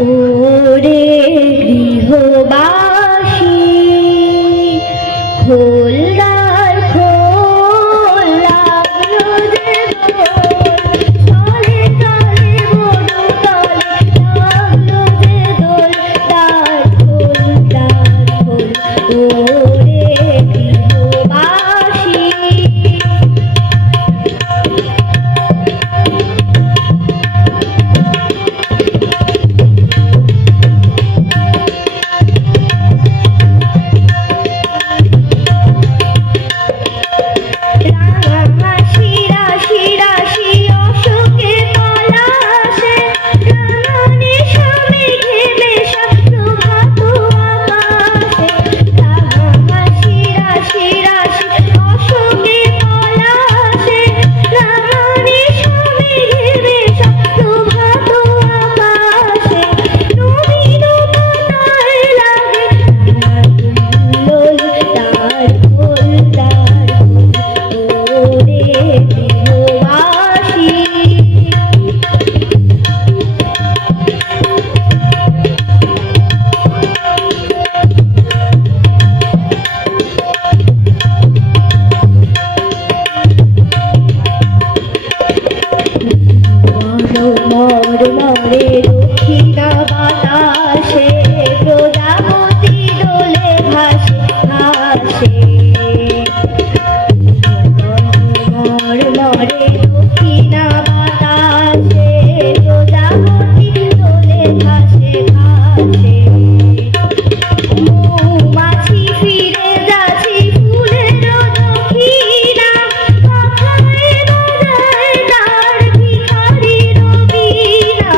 ওরে গৃহবাসী খোলদার খোল লাগলো যে দোল চলে চলে বনু তলে লাগলো যে দোল তার খোল ওরে গৃহবাসী মরে দক্ষিণা বাতাসে প্রজাপতি দোলে ভাসে ভাসে মরে দক্ষিণা বাতাসে প্রজাপতি দোলে ভাসে ভাসে মৌমাছি ফিরে যাচ্ছি ফুলের দক্ষিণা কথায় বাজায় তার ভিখারির বীণা